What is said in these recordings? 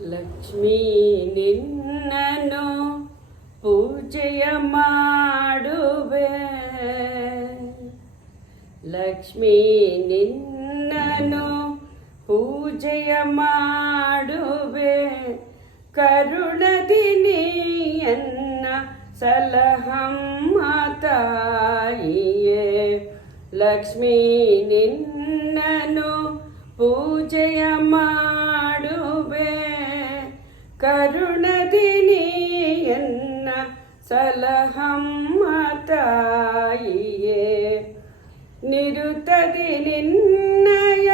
ಲಕ್ಷ್ಮೀ ನಿನ್ನನು ಪೂಜೆಯ ಮಾಡುವೆ, ಲಕ್ಷ್ಮೀ ನಿನ್ನನು ಪೂಜೆಯ ಮಾಡುವೆ, ಕರುಣದಿ ನೀಯನ್ನ ಸಲಹಮ್ಮ ತಾಯಿಯೇ. ಲಕ್ಷ್ಮೀ ನಿನ್ನನು ಪೂಜೆಯ ಮಾಡುವೆ, ಕರುಣದಿ ನೀಯನ್ನ ಸಲಹಮ್ಮ ತಾಯಿಯೇ. ನಿರುತದಿ ನಿನ್ನಯ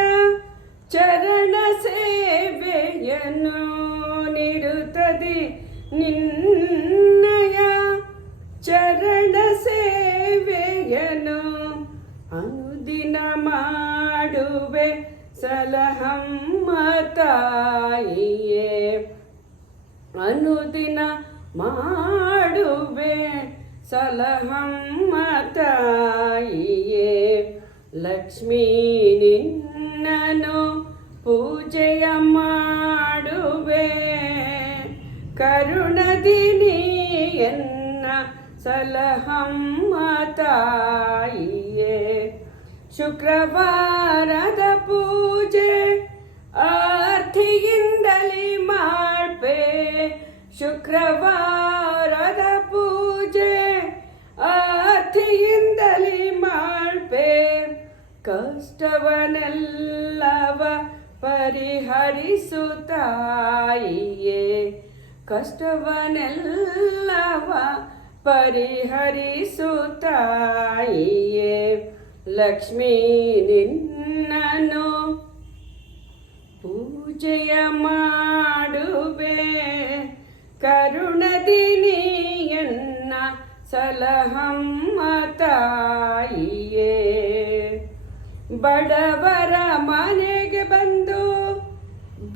ಚರಣ ಸೇವೆಯನು, ನಿರುತದಿ ನಿನ್ನಯ ಚರಣ ಸೇವೆಯನು ಅನುದಿನ ಮಾಡುವೆ ಸಲಹಮ್ಮ ತಾಯಿಯೇ. ಅನುದಿನ ಮಾಡುವೆ ಸಲಹಮ್ಮ ತಾಯಿಯೇ. ಲಕ್ಷ್ಮೀ ನಿನ್ನನು ಪೂಜೆಯ ಮಾಡುವೆ, ಕರುಣದಿ ನೀಯನ್ನ ಸಲಹಮ್ಮ ತಾಯಿಯೇ. ಶುಕ್ರವಾರದ ಪೂಜೆ ಆರ್ತಿಯಿಂದಲೇ ಮಾಡ್ಬೆ, ಶುಕ್ರವಾರದ ಪೂಜೆ ಆರ್ತಿಯಿಂದಲೇ ಮಾಡ್ಬೆ, ಕಷ್ಟವನ್ನೆಲ್ಲವ ಪರಿಹರಿಸು ತಾಯಿಯೇ. ಕಷ್ಟವನ್ನೆಲ್ಲವ ಪರಿಹರಿಸು ತಾಯಿಯೇ. ಲಕ್ಷ್ಮೀ ನಿನ್ನನು ಪೂಜೆಯ ಮಾಡುವೆ, ಕರುಣದಿ ನೀಯನ್ನ ಸಲಹಮ್ಮ ತಾಯಿಯೇ. ಬಡವರ ಮನೆಗೆ ಬಂದು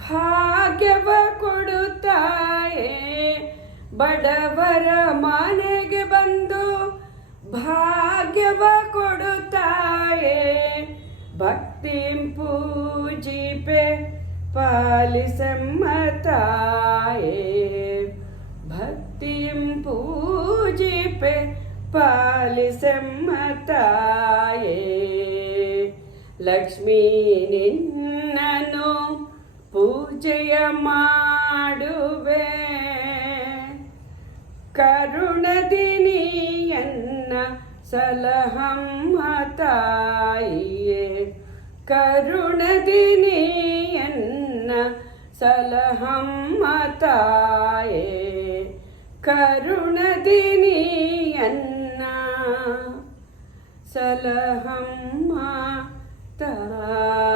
ಭಾಗ್ಯವ ಕೊಡುತ್ತಾಯೇ, ಬಡವರ ಮನೆಗೆ ಬಂದು ಭಾಗ್ಯವ ಕೊಡುತ್ತಾಯೇ. ಭಕ್ತಿಂ ಪೂಜಿಪೆ ಪಾಲಿಸಮ್ಮ ತಾಯೇ, ಭಕ್ತಿಂ ಪೂಜಿಪೆ ಪಾಲಿಸಮ್ಮ ತಾಯೇ. ಲಕ್ಷ್ಮೀ ನಿನ್ನನು ಪೂಜೆಯ ಮಾಡುವೆ, ಕರುಣದಿ ನೀಯನ್ನ ಸಲಹಮ್ಮ ತಾಯಿಯೇ. ಕರುಣದಿ ನೀಯನ್ನ ಸಲಹಮ್ಮ ತಾಯೇ, ಕರುಣದಿ ನೀಯನ್ನ ಸಲಹಮ್ಮ ತಾಯೇ.